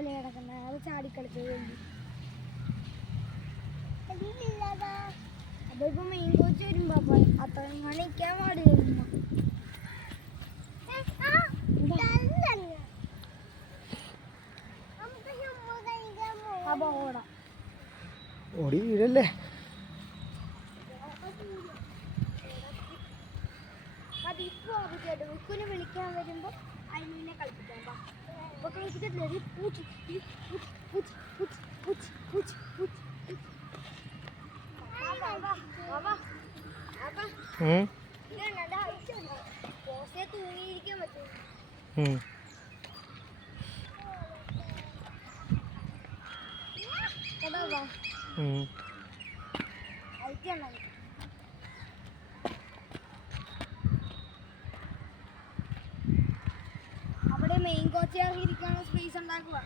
കിടക്കുന്നത് അത് ചാടിക്കളിച്ചത് വേണ്ടി അപ്പൊ ഇപ്പൊ മെയിൻ കോച്ച് വരുമ്പോ അപ്പൊ അത്രയും കളിക്കാൻ പാടില്ല. അപ്പൊ ഓടാം ഓടി വീഴല്ലേ. വിക്കുനെ വിളിക്കാൻ വരുമ്പോ അതിനെ കളിപ്പിക്കാം. അപ്പൊ കളിപ്പിച്ചിട്ടില്ല തൂങ്ങിയിരിക്കാൻ പറ്റും. അവിടെ മെയിൻ കോച്ച് ഇറങ്ങിയിരിക്കാനുള്ള സ്പേസ് ഉണ്ടാക്കുക.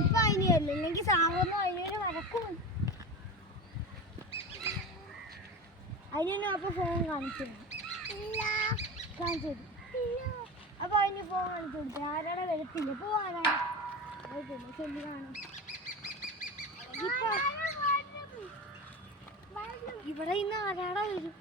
ഇപ്പൊ അതിനല്ല ഇല്ലെങ്കിൽ സാവൊന്നും അതിനൊരു വഴക്കും അതിനൊന്നും അപ്പൊ ഫോൺ കാണിച്ചു കാണിച്ചു അപ്പൊ അതിന് ഫോൺ കാണിച്ചു കൊടുത്തു. ആരാടെ വരത്തില്ല പോവാനാണ് ചെല്ലി കാണും. ഇവിടെ ഇന്ന് ആരാടാ വരും.